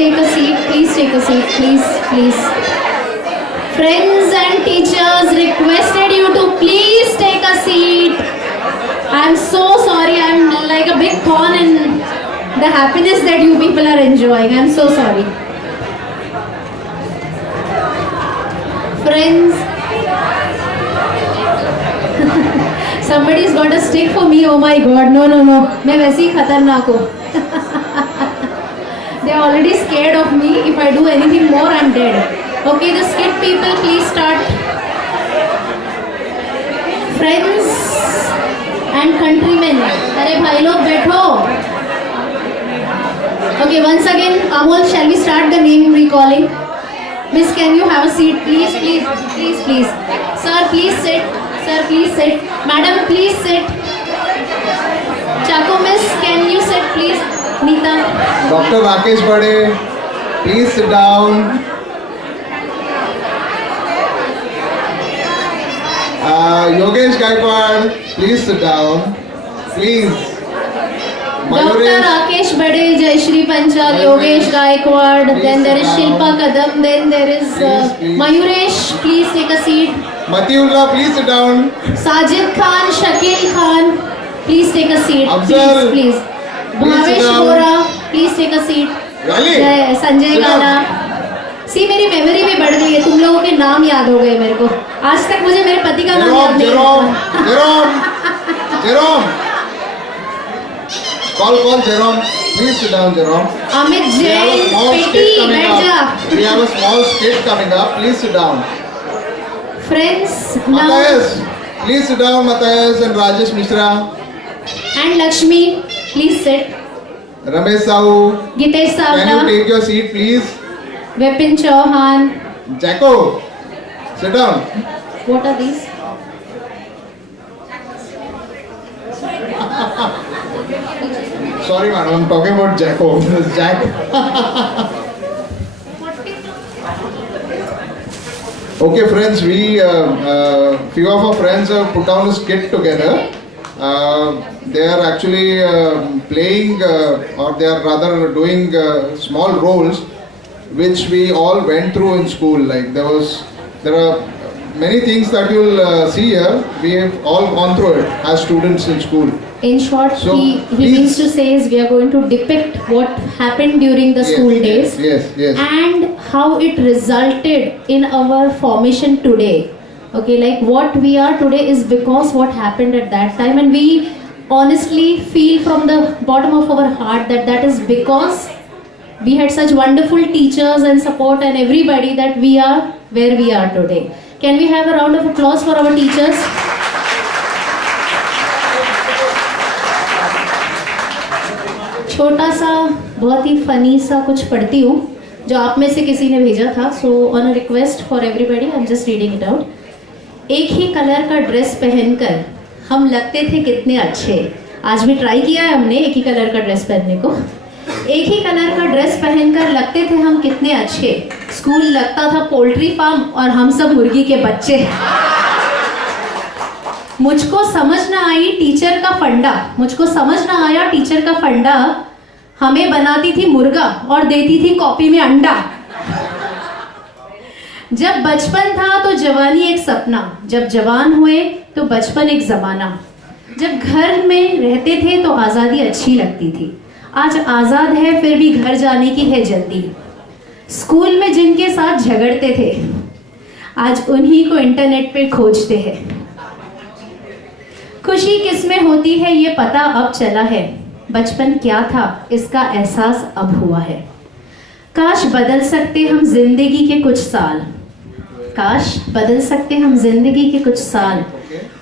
take a seat. Please take a seat. Please. Friends and teachers requested you to please take a seat. I'm so sorry. I'm like a big thorn in the happiness that you people are enjoying. I'm so sorry. Friends, somebody's got a stick for me. Oh my God. No. मैं वैसे ही खतरनाक हूँ. They're already scared of me. If I do anything more, I'm dead. Okay, the skit people, please start. Friends and countrymen. अरे भाई लोग बैठो. Okay, once again, Amol, shall we start the name recalling? Miss, can you have a seat, please? Sir, please sit. Madam, please sit. Chaco, Miss, can you sit, please? Nita. Dr. Rakesh Bade, please sit down. Yogesh Gaikwad, please sit down. Please. Dr. Rakesh Bade, Jayashri Panchal, Yogesh Gaikwad, then there is Shilpa Kadam, then there is Mayuresh, please take a seat. Matiullah, please sit down. Sajid Khan, Shakil Khan, please take a seat. Afzal, Please. Bhavesh Vora, please take a seat. Really? Sanjay Gala. सी मेरी memory भी बढ़ गई है, तुम लोगों के नाम याद हो गए मेरे को. आज तक मुझे मेरे पति का नाम याद नहीं Jerome. Call Jerome. Please sit down, Jerome. Amit Jain, Peti, बैठ जा. We have a small skit coming up. Please sit down. Friends, now Matthias, please sit down. Matthias and Rajesh Mishra. and Lakshmi, please sit. Ramesh Sahu, Gitesh can you Savla, take your seat, please? Vipin Chauhan. Jacko, sit down. What are these? Sorry, madam, I'm talking about Jacko. Jack. Okay, friends, we few of our friends have put down a skit together. They are actually playing, or they are rather doing small roles, which we all went through in school. Like there are many things that you'll see here. We have all gone through it as students in school. In short, So, he please- means to say is we are going to depict what happened during the school days. Yes. And how it resulted in our formation today. Okay, like what we are today is because what happened at that time, and we honestly feel from the bottom of our heart that that is because we had such wonderful teachers and support and everybody that we are where we are today. Can we have a round of applause for our teachers? छोटा सा बहुत ही funny सा कुछ पढ़ती हूँ जो आप में से किसी ने भेजा था. So on a request for everybody I am just reading it out. एक ही कलर का ड्रेस पहनकर हम लगते थे कितने अच्छे. आज भी ट्राई किया है हमने एक ही कलर का ड्रेस पहनने को. एक ही कलर का ड्रेस पहनकर लगते थे हम कितने अच्छे. स्कूल लगता था पोल्ट्री फार्म और हम सब मुर्गी के बच्चे. मुझको समझ ना आई टीचर का फंडा. मुझको समझ ना आया टीचर का फंडा. हमें बनाती थी मुर्गा और देती थी कॉपी में अंडा. जब बचपन था तो जवानी एक सपना. जब जवान हुए तो बचपन एक जमाना. जब घर में रहते थे तो आज़ादी अच्छी लगती थी. आज आज़ाद है फिर भी घर जाने की है जल्दी. स्कूल में जिनके साथ झगड़ते थे आज उन्हीं को इंटरनेट पे खोजते हैं. खुशी किसमें होती है ये पता अब चला है. बचपन क्या था इसका एहसास अब हुआ है. काश बदल सकते हम जिंदगी के कुछ साल. काश बदल सकते हम जिंदगी के कुछ साल.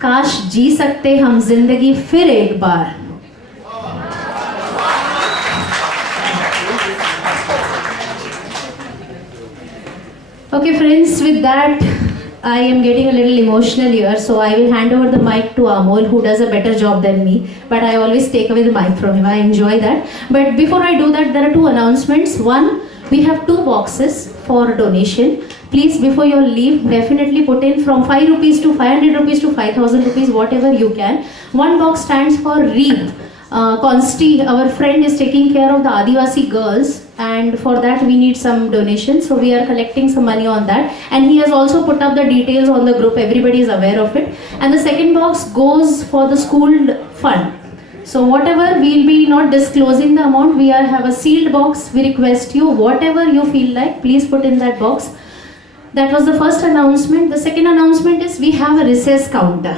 काश जी सकते हम जिंदगी फिर एक बार. Okay friends, with that I am getting a little emotional here, so I will hand over the mic to Amol, who does a better job than me, but I always take away the mic from him. I enjoy that. But before I do that, there are two announcements. One, we have 2 boxes for donation. Please, before you leave, definitely put in from 5 rupees to 500 rupees to 5,000 rupees, whatever you can. One box stands for REAP. Consti, our friend, is taking care of the Adivasi girls and for that we need some donations, so we are collecting some money on that, and he has also put up the details on the group, everybody is aware of it. And the second box goes for the school fund. So whatever, we'll be not disclosing the amount, we have a sealed box. We request you, whatever you feel like, please put in that box. That was the first announcement. The second announcement is we have a recess counter.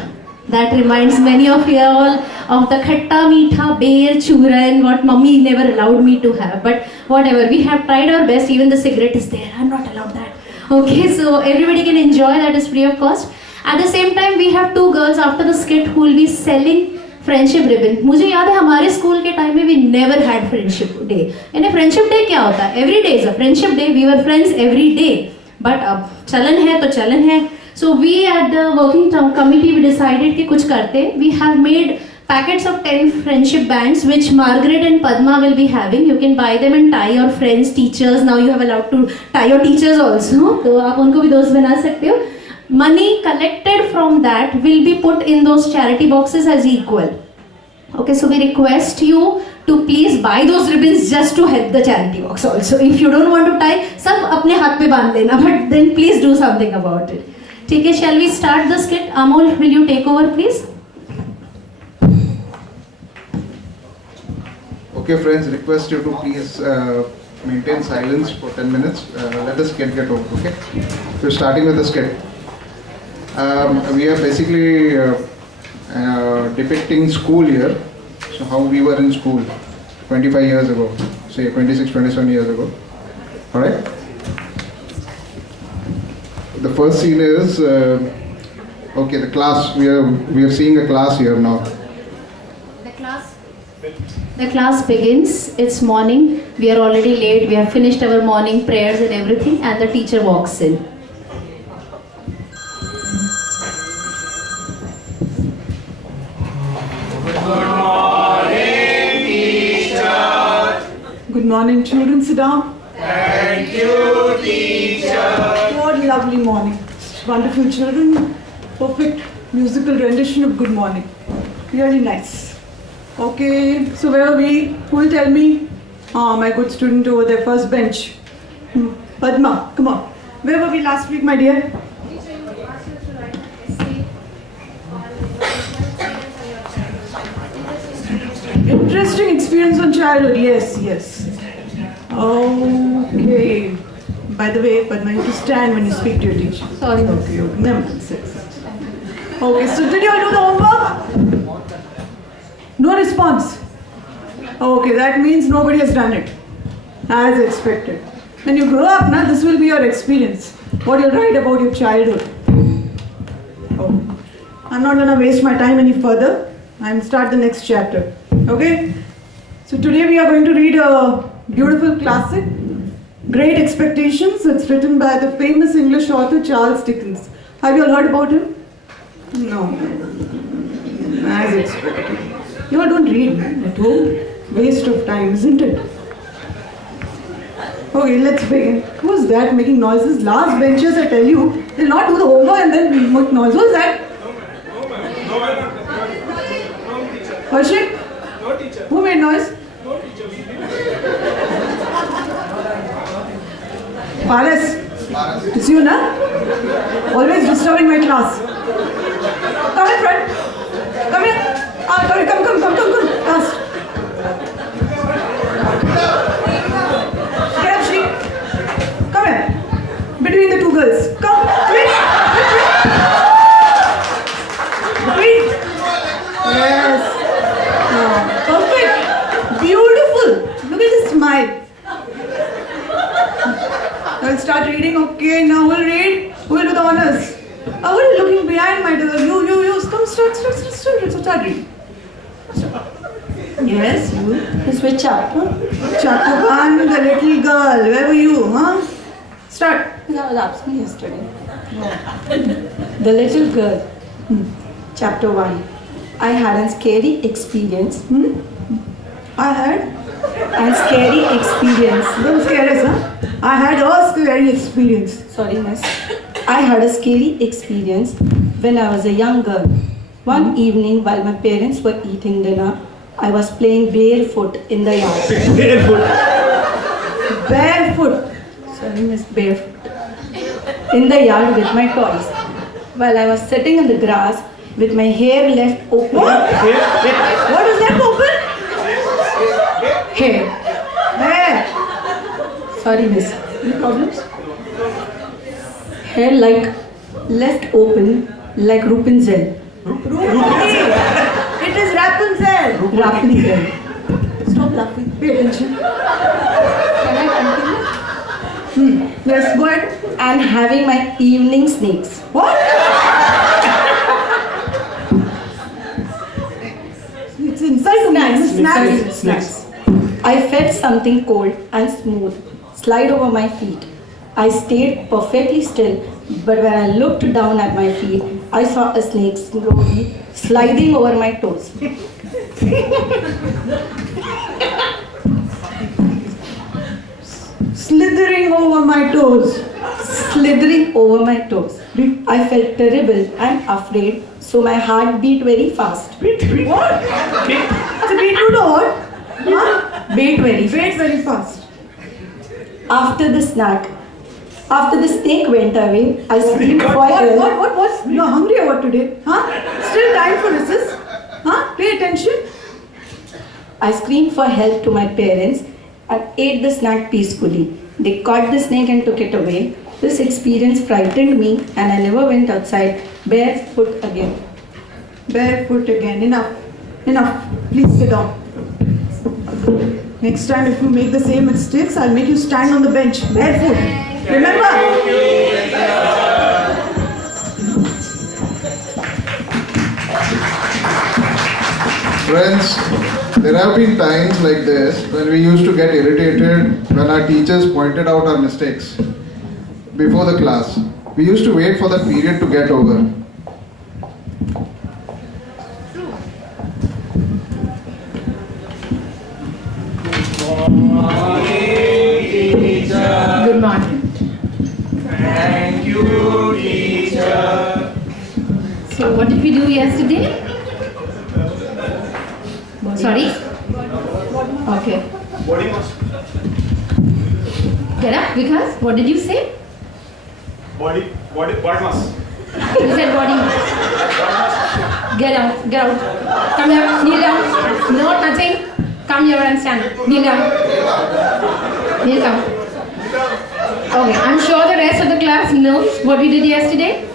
That reminds many of you all of the khatta, meetha, beer, churan, what mummy never allowed me to have. But whatever, we have tried our best, even the cigarette is there, I'm not allowed that. Okay, so everybody can enjoy, that is free of cost. At the same time, we have two girls after the skit who will be selling friendship ribbon. मुझे याद है हमारे school के time में we never had friendship day. यानी friendship day क्या होता है? Every day is a friendship day. We were friends every day, but अब चलन है तो चलन है. So we at the working committee we decided कि कुछ करते. We have made packets of 10 friendship bands which Margaret and Padma will be having. You can buy them and tie your friends, teachers. Now you have allowed to tie your teachers also. तो आप उनको भी दोस्त बना सकते हो. Money collected from that will be put in those charity boxes as equal. Okay, so we request you to please buy those ribbons just to help the charity box also. If you don't want to tie, सब अपने हाथ पे बांध लेना, but then please do something about it. ठीक है, shall we start the skit? Amol, will you take over please? Okay, friends, request you to please maintain silence for 10 minutes. Let the skit get over, okay? We're starting with the skit. We are basically depicting school year, so how we were in school 25 years ago, say 26, 27 years ago. Alright? The first scene is, okay, the class, we are seeing a class here now. The class begins, it's morning, we are already late, we have finished our morning prayers and everything, and the teacher walks in. Good morning, children. Sit down. Thank you, teacher. What a lovely morning. Wonderful children. Perfect musical rendition of Good Morning. Really nice. Okay, so where are we? Who will tell me? My good student over there, first bench. Padma, come on. Where were we last week, my dear? Interesting experience on childhood. Yes, yes. Okay. By the way, Padma, you have to stand when you speak to your teacher. Sorry. Okay, okay. Never mind. Okay, so did you all do the homework? No response. Okay, that means nobody has done it. As expected. When you grow up, now this will be your experience. What you'll write about your childhood. Oh. I'm not gonna waste my time any further. I'm start the next chapter. Okay? So today we are going to read a beautiful classic, Great Expectations. It's written by the famous English author Charles Dickens. Have you all heard about him? No. As expected. You all don't read at home. Waste of time, isn't it? Okay, let's begin. Who's that making noises? Last benchers, I tell you, they'll not do the homework and then make noise. Who's that? Harshit? No, teacher. Who made noise? No, teacher. Paras. It's you, na? Always disturbing my class. Come in front. Come here. Come. Fast. Get up, Shri. Come here. Between the two girls. Come. Between. Yes. Perfect. Beautiful. Look at this smile. I'll start reading. Okay, now we'll read. Who will do the honors? Oh, what are you looking behind, my dear? You. Come, start reading. Yes, you. It's which chapter? Chapter 1, the little girl. Where were you, huh? Start. I was absent yesterday. The little girl. Chapter 1. I had a scary experience. I had. And scary experience. Don't scare us, huh? I had a scary experience. Sorry, miss. I had a scary experience when I was a young girl. One evening while my parents were eating dinner, I was playing barefoot in the yard. barefoot. Sorry, Miss Barefoot. In the yard with my toys. While I was sitting in the grass with my hair left open. What? What is that open? Hair. Where? Sorry, miss. Any problems? Hair like left open like Rapunzel. It is Rapunzel. Rapunzel. Stop laughing. Pay attention. Yes, go ahead. And having my evening snacks. What? It's inside the man. Snacks. Snacks. I felt something cold and smooth slide over my feet. I stayed perfectly still, but when I looked down at my feet, I saw a snake slowly sliding over my toes. Slithering over my toes. Slithering over my toes. I felt terrible and afraid, so my heart beat very fast. What? It's a beetroot or what? Huh? Beat very fast. Wait very fast. After the snake went away, I screamed for help. What? You're hungry or what today? Huh? Still time for recess? Huh? Pay attention. I screamed for help to my parents and ate the snack peacefully. They caught the snake and took it away. This experience frightened me and I never went outside barefoot again. Barefoot again. Enough. Please sit down. Next time if you make the same mistakes, I'll make you stand on the bench barefoot. Remember? Friends, there have been times like this when we used to get irritated when our teachers pointed out our mistakes before the class. We used to wait for the period to get over. Good morning. Thank you, teacher. So what did we do yesterday? Sorry? Okay. Body mass. Get up, Vikas. What did you say? Body mass. You said body mass. Get out. Come here, kneel down. No, nothing. Come here and stand. Kneel down. Kneel down. Okay, I'm sure the rest of the class knows what we did yesterday.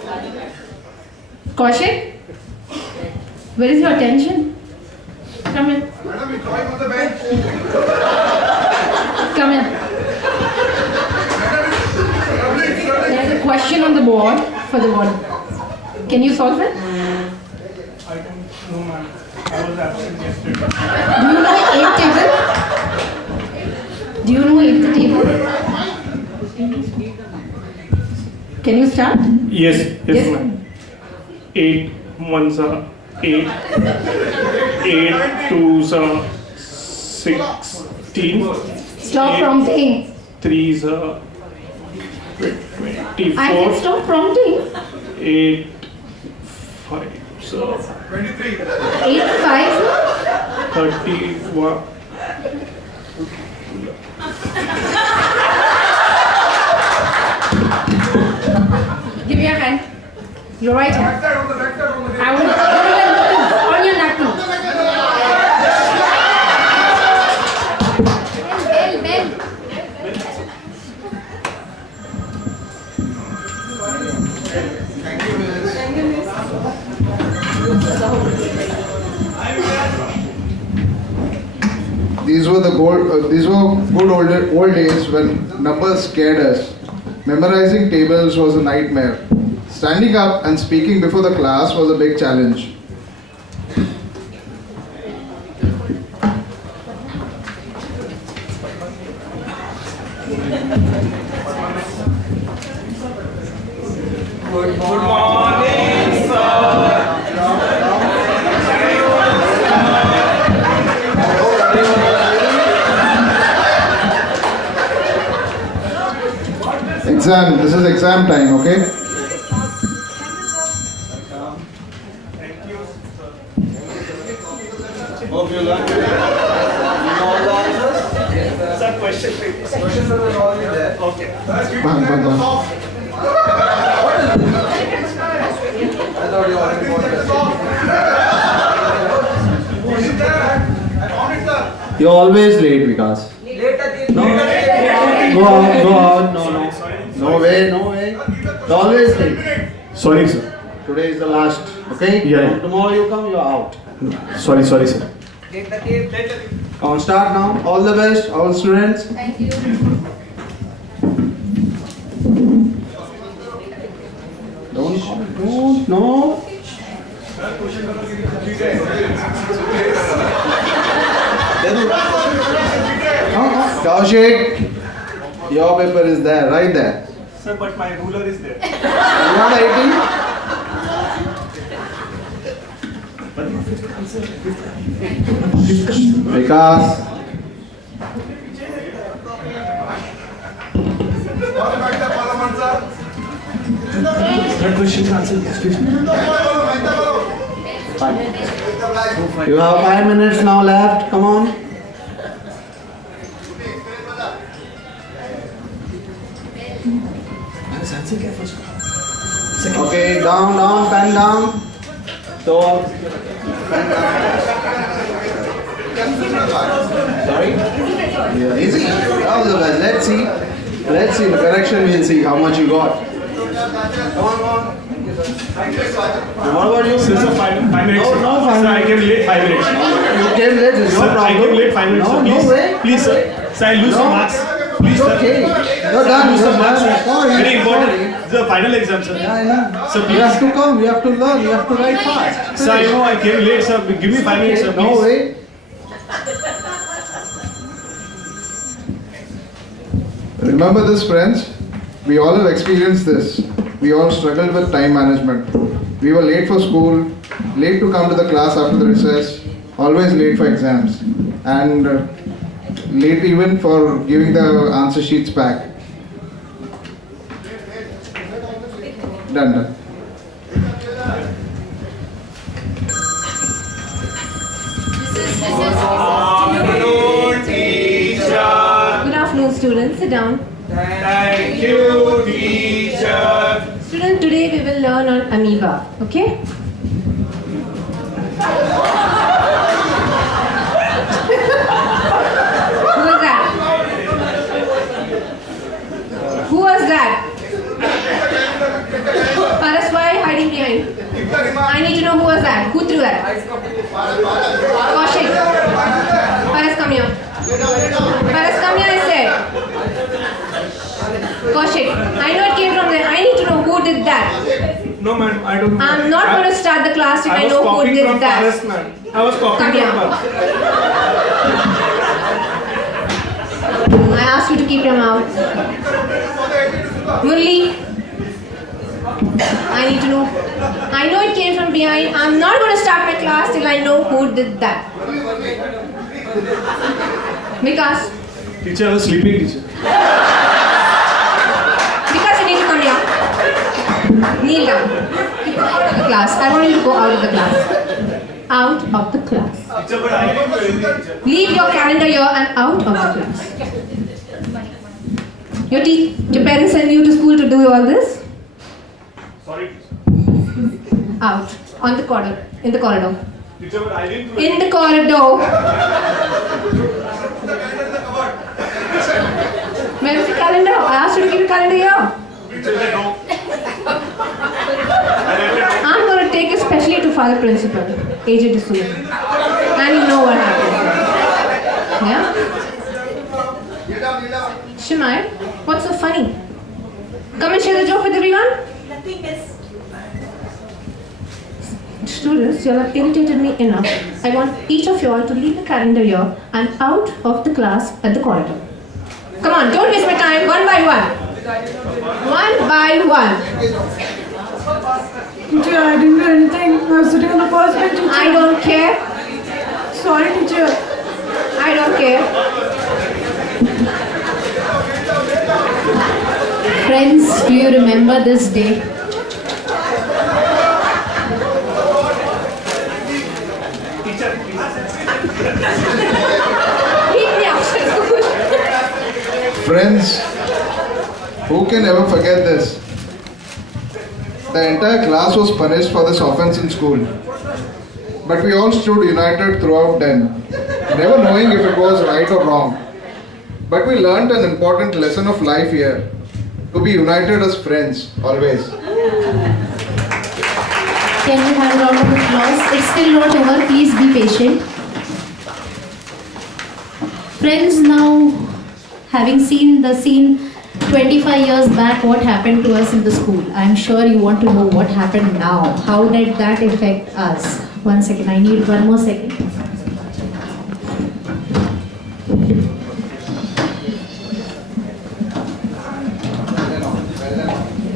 Kaushik, where is your attention? Come here. Madam, we're drawing on the bench. Come here. There's a question on the board for the board. Can you solve it? I don't know, ma'am. I was absent yesterday. Do you know 8 table? Do you know 8 table? Can you start? Yes, Yes. ma'am. 8 ones are 8. 8 twos are 16. Stop prompting. 3s are 24. I said stop prompting. 8 5s are 8 5. 31. Give me your hand. Your right hand. I want on your knuckles. Bell. These were good old days when numbers scared us. Memorizing tables was a nightmare. Standing up and speaking before the class was a big challenge. Good morning, sir. This is exam time, okay? Thank you, sir. Hope you learned today. You know all the answers? Sir, question. You're always late, Vikas. No, go out, no. No way, no way. You're always late. Sorry, sir. Today is the last, okay? Yeah. Tomorrow you come, you're out. Sorry, sir. Come on, start now. All the best, all students. Thank you. Don't, no. Kaushik, your paper is there, right there. Sir, but my ruler is there. You want 80? Vikas. Third question answer. You have 5 minutes now left. Come on. Okay, down, pen down. So, pen down. Sorry? Yeah, easy. All the best. Let's see the correction. We'll see how much you got. Come on. What about you? Sir, 5 minutes. No, 5 Sir, I came late 5 minutes. You came late. It's Sir, no problem. I came late 5 minutes. No, sir. Please, no way. please, sir. Sir, I lose No. some marks. Please, It's sir. okay. You're done. Lose You're some marks. done. Sorry. Very important. Sorry. It's the final exam, sir. Yeah, I know. Sir, You have please. to come. You have to learn. You have to write fast. Sir, I know I came late, sir. Give me 5 minutes, sir. Please. No way. Remember this, friends? We all have experienced this. We all struggled with time management. We were late for school, late to come to the class after the recess, always late for exams, and late even for giving the answer sheets back. Done. Good afternoon, students. Sit down. Thank you, teacher. Students, today we will learn on amoeba. Okay? Who was that? Who was that? Paras, why are you hiding behind? I need to know who was that. Who threw that? Kaushik. Paras, come here. Paras, come here, I said. Kaushik, I know it came from there. I need to know who did that. No, ma'am, I don't know. I'm not going to start the class if I know who copying did from that. Paras, ma'am. I was copying Come from here. Paras. I asked you to keep your mouth. Murli, I need to know. I know it came from behind. I'm not going to start my class till I know who did that. Vikas, Teacher, I was sleeping, teacher. Vikas, you need to come here. Kneel down. Out of the class. I want you to go out of the class. Out of the class. Teacher, but I didn't do anything, teacher. Leave your calendar here and out of the class. Your parents send you to school to do all this? Sorry, teacher. Out. On the corridor. In the corridor. Teacher, but I didn't do In the corridor. Where's the calendar? I asked you to keep the calendar here. Teacher, I know. I'm going to take it specially to Father Principal, AJ D'Souza. And you know what happened. Yeah? Shimai, what's so funny? Come and share the joke with everyone. Nothing is. Students, you have irritated me enough. I want each of you all to leave the calendar here and out of the class at the corridor. Come on, don't waste my time. One by one. One by one. Teacher, I didn't do anything. I was sitting on the first bench. Teacher. I don't care. Sorry, teacher. I don't care. Friends, do you remember this day? Keep me out. friends, who can ever forget this? The entire class was punished for this offense in school. But we all stood united throughout then, never knowing if it was right or wrong. But we learned an important lesson of life here, to be united as friends, always. Can we have a round of applause? It's still not over. Please be patient. Friends, now having seen the scene 25 years back, what happened to us in the school, I'm sure you want to know what happened now. How did that affect us? 1 second, I need one more second.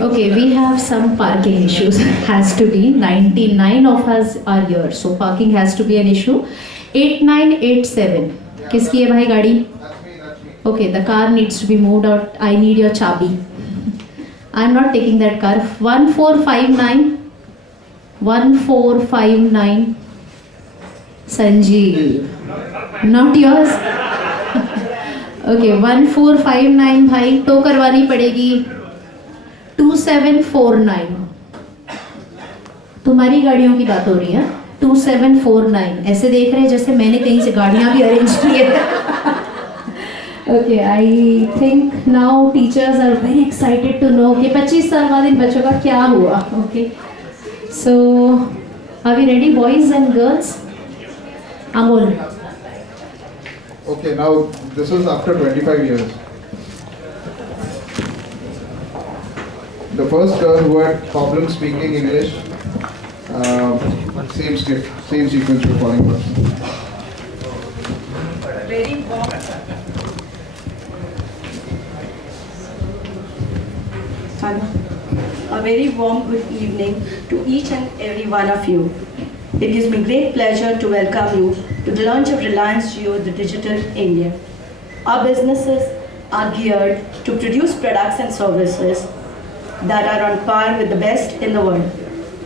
Okay, we have some parking issues. Has to be. 99 of us are here, so parking has to be an issue. 8987. किसकी है भाई गाड़ी? Okay, the car needs to be moved out. I need your chabi. I'm not taking that car. 1459. 1459. Sanjeev. Not yours. Okay, 1459 भाई तो करवानी पड़ेगी. 2749. तुम्हारी गाड़ियों की बात हो रही है. 2749. ऐसे देख रहे हैं जैसे मैंने कहीं से गाड़ियां भी अरेंज की है. Okay, I think now teachers are very excited to know कि 25 साल बाद इन बच्चों का क्या हुआ. Okay, so are we ready, boys and girls? Amol. Okay, now this is after 25 years. The first girl who had problems speaking English, same sequence we're following first. A very warm good evening to each and every one of you. It gives me great pleasure to welcome you to the launch of Reliance Jio, the Digital India. Our businesses are geared to produce products and services that are on par with the best in the world.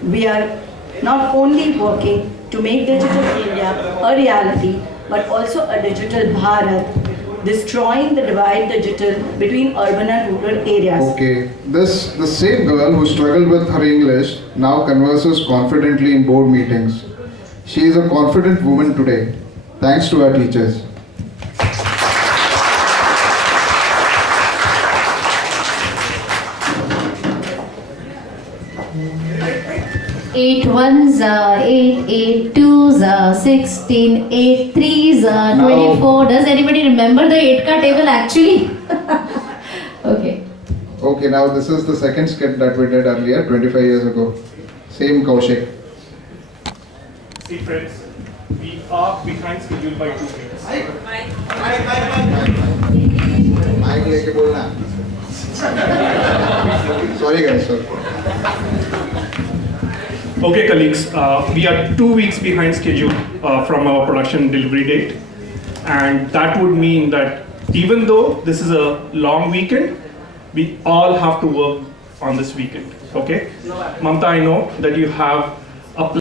We are not only working to make Digital India a reality, but also a digital Bharat, destroying the divide digital between urban and rural areas. Okay, the same girl who struggled with her English now converses confidently in board meetings. She is a confident woman today, thanks to her teachers. Eight ones are 8, 8 twos are 16, 8 threes are 24. Does anybody remember the 8 ka table actually? Okay. Okay, now this is the second skit that we did earlier, 25 years ago. Same Kaushik. See friends, we are behind schedule by 2 weeks. Mic लेके बोलना. Sorry guys, sorry. Okay colleagues, we are 2 weeks behind schedule from our production delivery date, and that would mean that even though this is a long weekend, we all have to work on this weekend. Okay, Mamta, I know that you have a